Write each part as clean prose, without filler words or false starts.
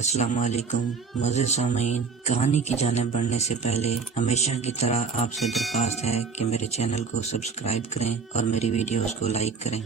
السلام علیکم مزے سامعین، کہانی کی جانب بڑھنے سے پہلے ہمیشہ کی طرح آپ سے درخواست ہے کہ میرے چینل کو سبسکرائب کریں اور میری ویڈیوز کو لائک کریں۔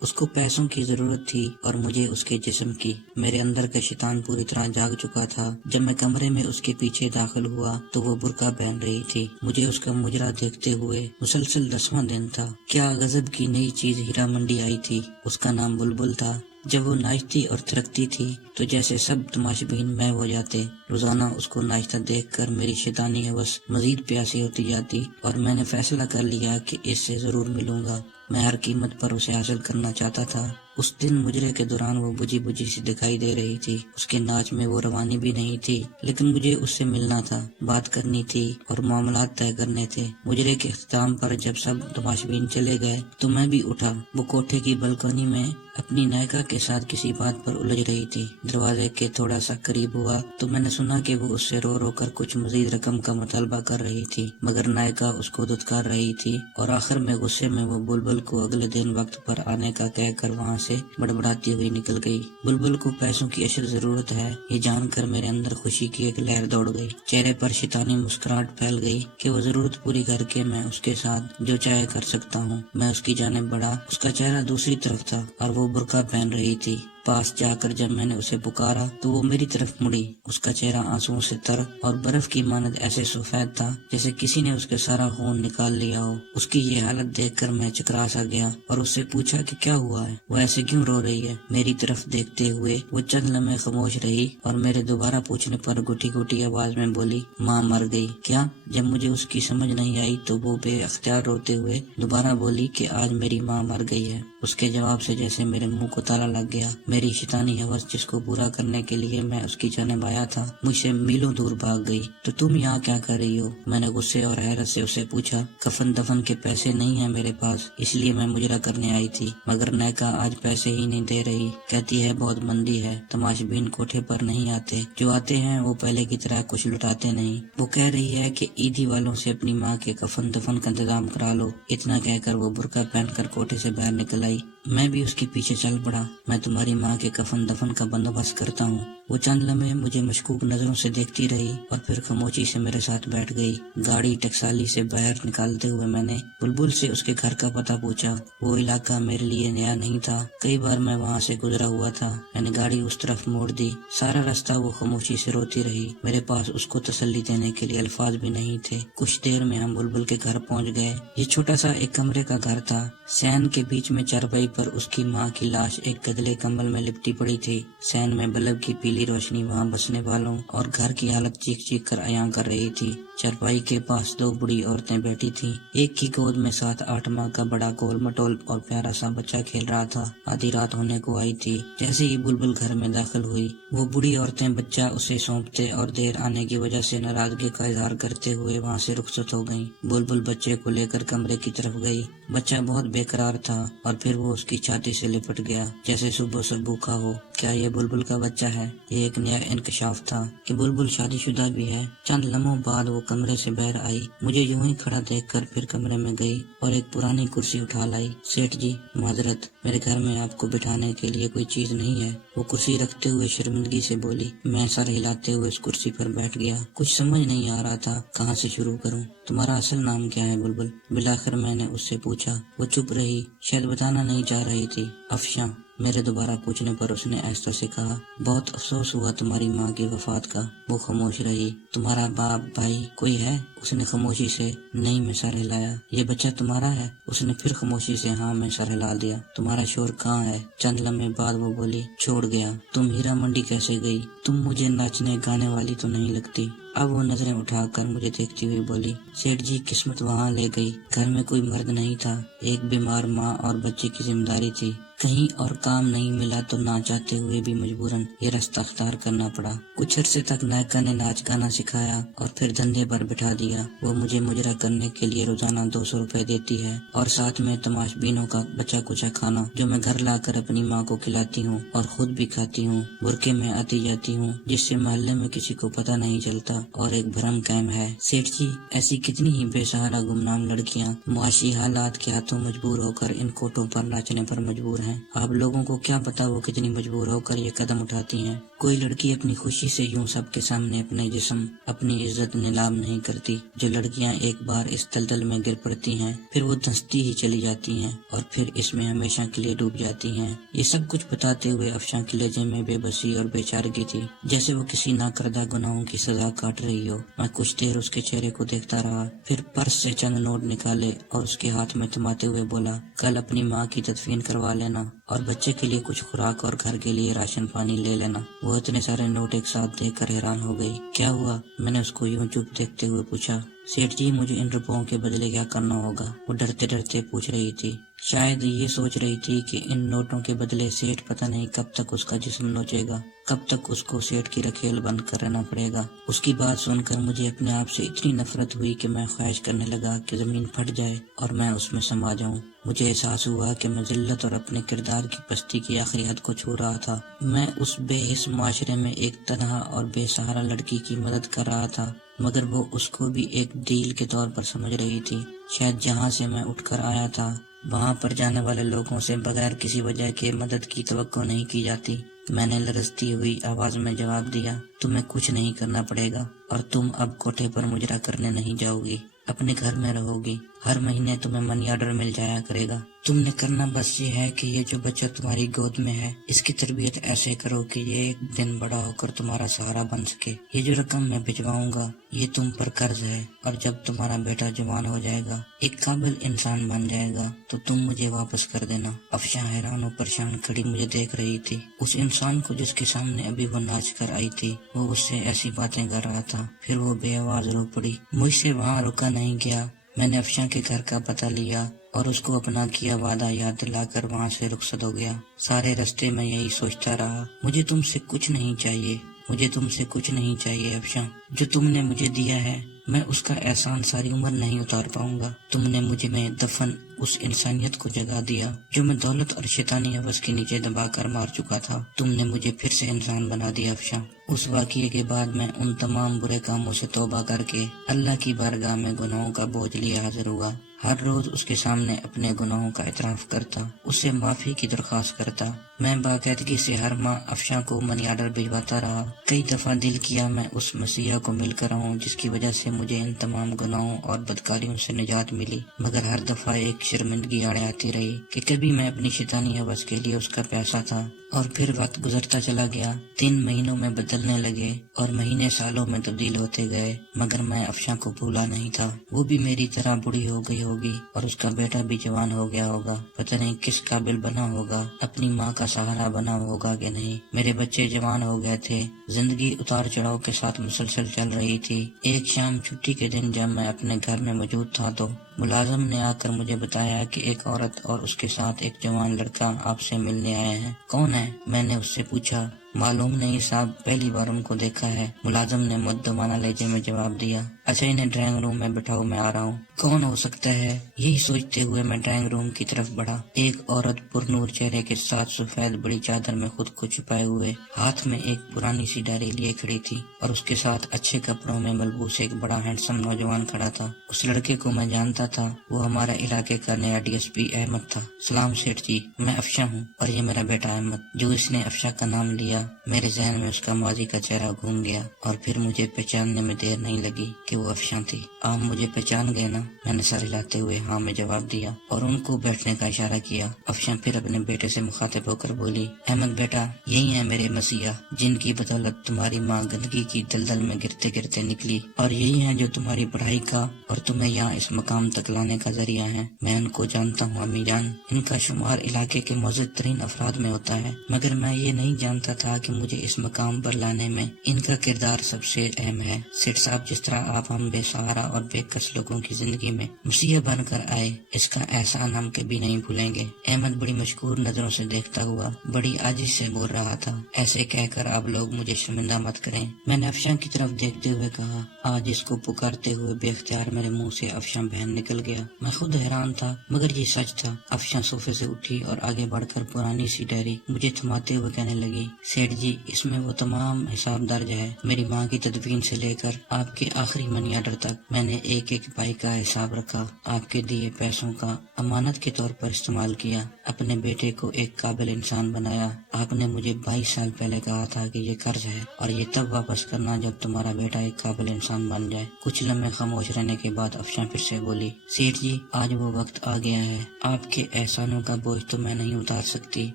اس کو پیسوں کی ضرورت تھی اور مجھے اس کے جسم کی۔ میرے اندر کا شیطان پوری طرح جاگ چکا تھا۔ جب میں کمرے میں اس کے پیچھے داخل ہوا تو وہ برقع پہن رہی تھی۔ مجھے اس کا مجرا دیکھتے ہوئے مسلسل 10واں دن تھا۔ کیا غضب کی نئی چیز ہیرا منڈی آئی تھی۔ اس کا نام بلبل تھا۔ جب وہ ناچتی اور تھرکتی تھی تو جیسے سب تماشبین میں ہو جاتے۔ روزانہ اس کو ناچتا دیکھ کر میری شیطانی ہوس مزید پیاسی ہوتی جاتی اور میں نے فیصلہ کر لیا کہ اس سے ضرور ملوں گا۔ میں ہر قیمت پر اسے حاصل کرنا چاہتا تھا۔ اس دن مجرے کے دوران وہ بجھی بجھی سی دکھائی دے رہی تھی۔ اس کے ناچ میں وہ روانی بھی نہیں تھی، لیکن مجھے اس سے ملنا تھا، بات کرنی تھی اور معاملات طے کرنے تھے۔ مجرے کے اختتام پر جب سب تماشبین چلے گئے تو میں بھی اٹھا۔ وہ کوٹھے کی بلکونی میں اپنی نائکا کے ساتھ کسی بات پر الجھ رہی تھی۔ دروازے کے تھوڑا سا قریب ہوا تو میں نے سنا کہ وہ اس سے رو رو کر کچھ مزید رقم کا مطالبہ کر رہی تھی، مگر نائکا اس کو دھتکار رہی تھی اور آخر میں غصے میں وہ بلبل کو اگلے دن وقت پر آنے کا کہہ کر وہاں سے بڑبڑاتی ہوئی نکل گئی۔ بلبل کو پیسوں کی اشد ضرورت ہے، یہ جان کر میرے اندر خوشی کی ایک لہر دوڑ گئی۔ چہرے پر شیطانی مسکراہٹ پھیل گئی کہ وہ ضرورت پوری کر کے میں اس کے ساتھ جو چاہے کر سکتا ہوں۔ میں اس کی جانب بڑھا۔ اس کا چہرہ دوسری طرف تھا اور وہ برقع پہن رہی تھی۔ پاس جا کر جب میں نے اسے پکارا تو وہ میری طرف مڑی۔ اس کا چہرہ آنسوؤں سے تر اور برف کی مانند ایسے سفید تھا جیسے کسی نے اس کے سارا خون نکال لیا ہو۔ اس کی یہ حالت دیکھ کر میں چکرا سا گیا اور اس سے پوچھا کہ کیا ہوا ہے، وہ ایسے کیوں رو رہی ہے۔ میری طرف دیکھتے ہوئے وہ چند لمحے خاموش رہی اور میرے دوبارہ پوچھنے پر گھٹی گھٹی آواز میں بولی، ماں مر گئی کیا؟ جب مجھے اس کی سمجھ نہیں آئی تو وہ بے اختیار روتے ہوئے دوبارہ بولی کہ آج میری ماں مر گئی ہے۔ اس کے جواب سے جیسے میرے منہ کو تالا لگ گیا۔ میری شیطانی ہوس جس کو پورا کرنے کے لیے میں اس کی جانب آیا تھا مجھ سے میلوں دور بھاگ گئی۔ تو تم یہاں کیا کر رہی ہو؟ میں نے غصے اور حیرت سے اسے پوچھا۔ کفن دفن کے پیسے نہیں ہیں میرے پاس، اس لیے میں مجرا کرنے آئی تھی، مگر نیکا آج پیسے ہی نہیں دے رہی، کہتی ہے بہت مندی ہے، تماشبین کوٹھے پر نہیں آتے، جو آتے ہیں وہ پہلے کی طرح کچھ لٹاتے نہیں۔ وہ کہہ رہی ہے کہ عیدی والوں سے اپنی ماں کے کفن دفن کا انتظام کرا لو۔ اتنا کہہ کر وہ برقع پہن کر کوٹھے سے باہر نکل آئی۔ میں بھی اس کے پیچھے چل پڑا۔ میں تمہاری ماں کے کفن دفن کا بندوبست کرتا ہوں۔ وہ چند لمحے مجھے مشکوک نظروں سے دیکھتی رہی اور پھر خاموشی سے میرے ساتھ بیٹھ گئی۔ گاڑی ٹکسالی سے باہر نکالتے ہوئے میں نے بلبل سے اس کے گھر کا پتہ پوچھا۔ وہ علاقہ میرے لیے نیا نہیں تھا، کئی بار میں وہاں سے گزرا ہوا تھا۔ میں نے گاڑی اس طرف موڑ دی۔ سارا راستہ وہ خاموشی سے روتی رہی۔ میرے پاس اس کو تسلی دینے کے لیے الفاظ بھی نہیں تھے۔ کچھ دیر میں ہم بلبل کے گھر پہنچ گئے۔ یہ چھوٹا سا ایک کمرے کا گھر تھا۔ سین کے بیچ میں چارپائی پر اس کی ماں کی لاش ایک گدلے کمبل میں لپٹی پڑی تھی۔ سین میں بلب کی پیلی روشنی وہاں بسنے والوں اور گھر کی حالت چیخ چیخ کر عیاں کر رہی تھی۔ چارپائی کے پاس دو بڑی عورتیں بیٹھی تھیں۔ ایک کی گود میں 7-8 ماہ کا بڑا گول مٹول اور پیارا سا بچہ کھیل رہا تھا۔ آدھی رات ہونے کو آئی تھی۔ جیسے ہی بلبل گھر میں داخل ہوئی، وہ بڑی عورتیں بچہ اسے سونپتے اور دیر آنے کی وجہ سے ناراضگی کا اظہار کرتے ہوئے وہاں سے رخصت ہو گئیں۔ بلبل بچے کو لے کر کمرے کی طرف گئی۔ بچہ بہت بے قرار تھا اور پھر وہ اس کی چھاتی سے لپٹ گیا جیسے صبح سے بھوکا ہو۔ کیا یہ بلبل کا بچہ ہے؟ یہ ایک نیا انکشاف تھا کہ بلبل شادی شدہ بھی ہے۔ چند لمحوں بعد وہ کمرے سے باہر آئی، مجھے یوں ہی کھڑا دیکھ کر پھر کمرے میں گئی اور ایک پرانی کرسی اٹھا لائی۔ سیٹھ جی معذرت، میرے گھر میں آپ کو بٹھانے کے لیے کوئی چیز نہیں ہے، وہ کرسی رکھتے ہوئے شرمندگی سے بولی۔ میں سر ہلاتے ہوئے اس کرسی پر بیٹھ گیا۔ کچھ سمجھ نہیں آ رہا تھا کہاں سے شروع کروں۔ تمہارا اصل نام کیا ہے بلبل؟ بالآخر میں نے اس سے پوچھا۔ وہ چپ رہی، شاید بتانا نہیں چاہ رہی تھی۔ افشاں، میرے دوبارہ پوچھنے پر اس نے آہستہ سے کہا۔ بہت افسوس ہوا تمہاری ماں کی وفات کا۔ وہ خاموش رہی۔ تمہارا باپ بھائی کوئی ہے؟ اس نے خاموشی سے نہیں میں سر ہلایا۔ یہ بچہ تمہارا ہے؟ اس نے پھر خاموشی سے ہاں میں سر ہلا دیا۔ تمہارا شوہر کہاں ہے؟ چند لمحے بعد وہ بولی، چھوڑ گیا۔ تم ہیرا منڈی کیسے گئی؟ تم مجھے ناچنے گانے والی تو نہیں لگتی۔ اب وہ نظریں اٹھا کر مجھے دیکھتی ہوئی بولی، سیٹھ جی قسمت وہاں لے گئی۔ گھر میں کوئی مرد نہیں تھا، ایک بیمار ماں اور بچے کی ذمہ داری تھی۔ کہیں اور کام نہیں ملا تو نہ چاہتے ہوئے بھی مجبوراً یہ راستہ اختیار کرنا پڑا۔ کچھ عرصے تک نائکا نے ناچ گانا سکھایا اور پھر دھندے پر بٹھا دیا۔ وہ مجھے مجرا کرنے کے لیے روزانہ 200 روپے دیتی ہے اور ساتھ میں تماشبینوں کا بچا کچا کھانا جو میں گھر لا کر اپنی ماں کو کھلاتی ہوں اور خود بھی کھاتی ہوں۔ برقعے میں آتی جاتی ہوں جس سے محلے میں کسی کو پتہ نہیں چلتا اور ایک بھرم قائم ہے۔ سیٹھ جی، ایسی کتنی ہی بے سہارا گمنام لڑکیاں معاشی حالات کے ہاتھوں مجبور ہو کر ان کوٹوں پر ناچنے پر مجبور ہیں۔ آپ لوگوں کو کیا پتا وہ کتنی مجبور ہو کر یہ قدم اٹھاتی ہیں۔ کوئی لڑکی اپنی خوشی سے یوں سب کے سامنے اپنے جسم اپنی عزت نیلام نہیں کرتی۔ جو لڑکیاں ایک بار اس دلدل میں گر پڑتی ہیں پھر وہ دھنستی ہی چلی جاتی ہیں اور پھر اس میں ہمیشہ کے لیے ڈوب جاتی ہیں۔ یہ سب کچھ بتاتے ہوئے افشاں کے لہجے میں بے بسی اور بے چارگی تھی، جیسے وہ کسی نہ کردہ گناہوں کی سزا کاٹ رہی ہو۔ میں کچھ دیر اس کے چہرے کو دیکھتا رہا، پھر پرس سے چند نوٹ نکالے اور اس کے ہاتھ میں تھماتے ہوئے بولا، کل اپنی ماں کی تدفین کروا لینا اور بچے کے لیے کچھ خوراک اور گھر کے لیے راشن پانی لے لینا۔ وہ اتنے سارے نوٹ ایک ساتھ دیکھ کر حیران ہو گئی۔ کیا ہوا؟ میں نے اس کو یوں چپ دیکھتے ہوئے پوچھا۔ سیٹھ جی، مجھے ان روپوں کے بدلے کیا کرنا ہوگا؟ وہ ڈرتے ڈرتے پوچھ رہی تھی۔ شاید یہ سوچ رہی تھی کہ ان نوٹوں کے بدلے سیٹھ پتہ نہیں کب تک اس کا جسم نوچے گا، کب تک اس کو سیٹھ کی رکھیل بند کر رہنا پڑے گا۔ اس کی بات سن کر مجھے اپنے آپ سے اتنی نفرت ہوئی کہ میں خواہش کرنے لگا کہ زمین پھٹ جائے اور میں اس میں سما جاؤں۔ مجھے احساس ہوا کہ میں ذلت اور اپنے کردار کی پستی کی آخری حد کو چھو رہا تھا۔ میں اس بے حس معاشرے میں ایک تنہا اور بے سہارا لڑکی کی مدد کر رہا تھا، مگر وہ اس کو بھی ایک ڈیل کے طور پر سمجھ رہی تھی۔ شاید جہاں سے میں اٹھ کر آیا تھا وہاں پر جانے والے لوگوں سے بغیر کسی وجہ کے مدد کی توقع نہیں کی جاتی۔ میں نے لرزتی ہوئی آواز میں جواب دیا، تمہیں کچھ نہیں کرنا پڑے گا اور تم اب کوٹھے پر مجرا کرنے نہیں جاؤ گی، اپنے گھر میں رہو گی۔ ہر مہینے تمہیں منی آرڈر مل جایا کرے گا۔ تم نے کرنا بس یہ ہے کہ یہ جو بچہ تمہاری گود میں ہے اس کی تربیت ایسے کرو کہ یہ ایک دن بڑا ہو کر تمہارا سہارا بن سکے۔ یہ جو رقم میں بھجواؤں گا یہ تم پر قرض ہے، اور جب تمہارا بیٹا جوان ہو جائے گا، ایک قابل انسان بن جائے گا، تو تم مجھے واپس کر دینا۔ افشاں حیران و پریشان کھڑی مجھے دیکھ رہی تھی۔ اس انسان کو جس کے سامنے ابھی وہ ناچ کر آئی تھی وہ اس سے ایسی باتیں کر رہا تھا۔ پھر وہ بے آواز رو پڑی۔ مجھ سے وہاں رکا نہیں گیا۔ میں نے افشاں کے گھر کا پتہ لیا اور اس کو اپنا کیا وعدہ یاد دلا کر وہاں سے رخصت ہو گیا۔ سارے رستے میں یہی سوچتا رہا، مجھے تم سے کچھ نہیں چاہیے، مجھے تم سے کچھ نہیں چاہیے افشاں۔ جو تم نے مجھے دیا ہے میں اس کا احسان ساری عمر نہیں اتار پاؤں گا۔ تم نے مجھے میں دفن اس انسانیت کو جگا دیا جو میں دولت اور شیطانی ہوس کے نیچے دبا کر مار چکا تھا۔ تم نے مجھے پھر سے انسان بنا دیا افشاں۔ اس واقعے کے بعد میں ان تمام برے کاموں سے توبہ کر کے اللہ کی بارگاہ میں گناہوں کا بوجھ لیے حاضر ہوا۔ ہر روز اس کے سامنے اپنے گناہوں کا اعتراف کرتا، اس سے معافی کی درخواست کرتا۔ میں باقاعدگی سے ہر ماہ افشاں کو منی آرڈر بھجواتا رہا۔ کئی دفعہ دل کیا میں اس مسیحا کو مل کر آؤں جس کی وجہ سے مجھے ان تمام گناہوں اور بدکاریوں سے نجات ملی، مگر ہر دفعہ ایک شرمندگی آڑے آتی رہی کہ کبھی میں اپنی شیطانی ہوس کے لیے اس کا پیسہ تھا۔ اور پھر وقت گزرتا چلا گیا، 3 مہینوں میں بدلنے لگے اور مہینے سالوں میں تبدیل ہوتے گئے، مگر میں افشاں کو بھولا نہیں تھا۔ وہ بھی میری طرح بوڑھی ہو گئی ہوگی اور اس کا بیٹا بھی جوان ہو گیا ہوگا، پتہ نہیں کس قابل بنا ہوگا، اپنی ماں کا سہارا بنا ہوگا کہ نہیں۔ میرے بچے جوان ہو گئے تھے، زندگی اتار چڑھاؤ کے ساتھ مسلسل چل رہی تھی۔ ایک شام چھٹی کے دن جب میں اپنے گھر میں موجود تھا تو ملازم نے آ کر مجھے بتایا کہ ایک عورت اور اس کے ساتھ ایک جوان لڑکا آپ سے ملنے آئے ہیں۔ کون ہے؟ میں نے اس سے پوچھا۔ معلوم نہیں صاحب، پہلی بار ان کو دیکھا ہے، ملازم نے مدمانہ لہجے میں جواب دیا۔ اچھا، انہیں ڈرائنگ روم میں بٹھاؤ، میں آ رہا ہوں۔ کون ہو سکتا ہے؟ یہی سوچتے ہوئے میں ڈرائنگ روم کی طرف بڑھا۔ ایک عورت پرنور چہرے کے ساتھ سفید بڑی چادر میں خود کو چھپائے ہوئے ہاتھ میں ایک پرانی سی ڈائری لیے کھڑی تھی، اور اس کے ساتھ اچھے کپڑوں میں ملبوس ایک بڑا ہینڈسم نوجوان کھڑا تھا۔ اس لڑکے کو میں جانتا تھا، وہ ہمارے علاقے کا نیا DSP احمد تھا۔ سلام سیٹھ جی، میں افشاں ہوں اور یہ میرا بیٹا احمد۔ جو اس نے افشاں کا نام لیا میرے ذہن میں اس کا ماضی کا چہرہ گھوم گیا اور پھر مجھے پہچاننے میں دیر نہیں لگی کہ وہ افشاں تھی۔ آپ مجھے پہچان گئے نا؟ میں نے سر ہلاتے ہوئے ہاں میں جواب دیا اور ان کو بیٹھنے کا اشارہ کیا۔ افشاں پھر اپنے بیٹے سے مخاطب ہو کر بولی، احمد بیٹا، یہی ہیں میرے مسیحا جن کی بدولت تمہاری ماں گندگی کی دلدل میں گرتے گرتے نکلی، اور یہی ہیں جو تمہاری پڑھائی کا اور تمہیں یہاں اس مقام تک لانے کا ذریعہ ہے۔ میں ان کو جانتا ہوں امی جان، ان کا شمار علاقے کے معزز ترین افراد میں ہوتا ہے، مگر میں یہ نہیں جانتا تھا کہ مجھے اس مقام پر لانے میں ان کا کردار سب سے اہم ہے۔ سیٹھ صاحب، جس طرح آپ ہم بے سہارا اور بے کس لوگوں کی زندگی میں مسیحا بن کر آئے، اس کا احسان ہم کبھی نہیں بھولیں گے۔ احمد بڑی مشکور نظروں سے دیکھتا ہوا بڑی عاجزی سے بول رہا تھا، ایسے کہہ کر آپ لوگ مجھے شرمندہ مت کریں۔ میں نے افشاں کی طرف دیکھتے ہوئے کہا، آج اس کو پکارتے ہوئے بے اختیار میرے منہ سے افشاں بہن نکل گیا۔ میں خود حیران تھا مگر یہ سچ تھا۔ افشاں صوفے سے اٹھی اور آگے بڑھ کر پرانی سی ڈائری مجھے تھماتے ہوئے کہنے لگی، سیٹھ جی، اس میں وہ تمام حساب درج ہے، میری ماں کی تدفین سے لے کر آپ کے آخری منی آرڈر تک میں نے ایک ایک پائی کا حساب رکھا، آپ کے دیے پیسوں کا امانت کے طور پر استعمال کیا، اپنے بیٹے کو ایک قابل انسان بنایا۔ آپ نے مجھے 22 سال پہلے کہا تھا کہ یہ قرض ہے اور یہ تب واپس کرنا جب تمہارا بیٹا ایک قابل انسان بن جائے۔ کچھ لمحے خاموش رہنے کے بعد افشاں پھر سے بولی، سیٹھ جی آج وہ وقت آ گیا ہے، آپ کے احسانوں کا بوجھ تو میں نہیں اتار سکتی،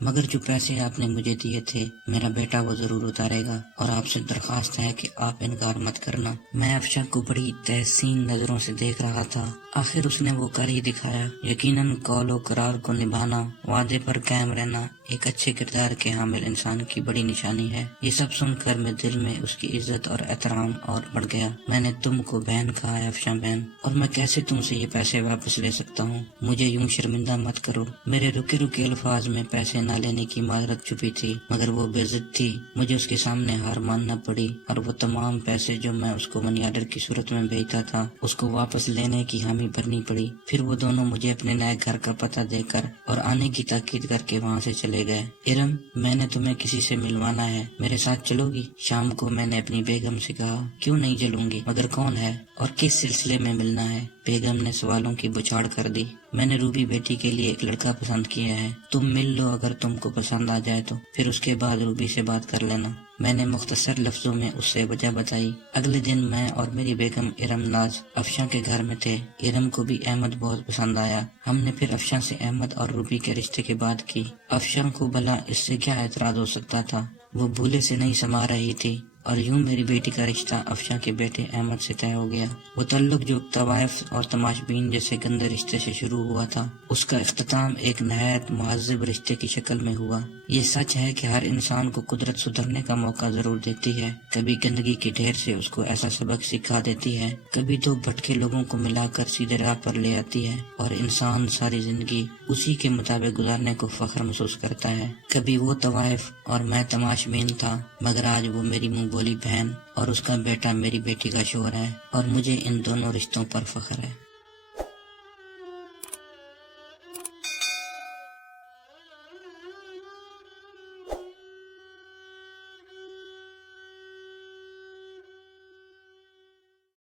مگر جو پیسے آپ نے مجھے دیے تھے میرا بیٹا وہ ضرور اتارے گا، اور آپ سے درخواست ہے کہ آپ انکار مت کرنا۔ میں افشاں کو بڑی تحسین نظروں سے دیکھ رہا تھا، آخر اس نے وہ کر ہی دکھایا۔ یقیناً قول و قرار کو نبھانا، وعدے پر قائم رہنا ایک اچھے کردار کے حامل انسان کی بڑی نشانی ہے۔ یہ سب سن کر میں دل میں اس کی عزت اور احترام اور بڑھ گیا۔ میں نے تم کو بہن کہا ہے افشاں بہن، اور میں کیسے تم سے یہ پیسے واپس لے سکتا ہوں؟ مجھے یوں شرمندہ مت کرو۔ میرے رکے رکے الفاظ میں پیسے نہ لینے کی معذرت چھپی تھی، مگر وہ بے ضد تھی۔ مجھے اس کے سامنے ہار ماننا پڑی اور وہ تمام پیسے جو میں اس کو منی آرڈر کی صورت میں بھیجتا تھا اس کو واپس لینے کی حامی بھرنی پڑی۔ پھر وہ دونوں مجھے اپنے نئے گھر کا پتہ دے کر اور آنے کی تاکید کر کے وہاں سے چلے گئے۔ ارم میں نے تمہیں کسی سے ملوانا ہے، میرے ساتھ چلو گی؟ شام کو میں نے اپنی بیگم سے کہا۔ کیوں نہیں چلوں گی، مگر کون ہے اور کس سلسلے میں ملنا ہے؟ بیگم نے سوالوں کی بچھاڑ کر دی۔ میں نے روبی بیٹی کے لیے ایک لڑکا پسند کیا ہے، تم مل لو، اگر تم کو پسند آ جائے تو پھر اس کے بعد روبی سے بات کر لینا۔ میں نے مختصر لفظوں میں اس سے وجہ بتائی۔ اگلے دن میں اور میری بیگم ارم ناز افشاں کے گھر میں تھے۔ ارم کو بھی احمد بہت پسند آیا۔ ہم نے پھر افشاں سے احمد اور روبی کے رشتے کی بات کی۔ افشاں کو بھلا اس سے کیا اعتراض ہو سکتا تھا، وہ بھولے سے نہیں سما رہی تھی، اور یوں میری بیٹی کا رشتہ افشاں کے بیٹے احمد سے طے ہو گیا۔ وہ تعلق جو طوائف اور تماشبین جیسے گندے رشتے سے شروع ہوا تھا، اس کا اختتام ایک نہایت مہذب رشتے کی شکل میں ہوا۔ یہ سچ ہے کہ ہر انسان کو قدرت سدھرنے کا موقع ضرور دیتی ہے، کبھی گندگی کے ڈھیر سے اس کو ایسا سبق سکھا دیتی ہے، کبھی دو بھٹکے لوگوں کو ملا کر سیدھے راہ پر لے آتی ہے اور انسان ساری زندگی اسی کے مطابق گزارنے کو فخر محسوس کرتا ہے۔ کبھی وہ طوائف اور میں تماشبین تھا، مگر آج وہ میری منہ بولی بہن اور اس کا بیٹا میری بیٹی کا شوہر ہے، اور مجھے ان دونوں رشتوں پر فخر ہے۔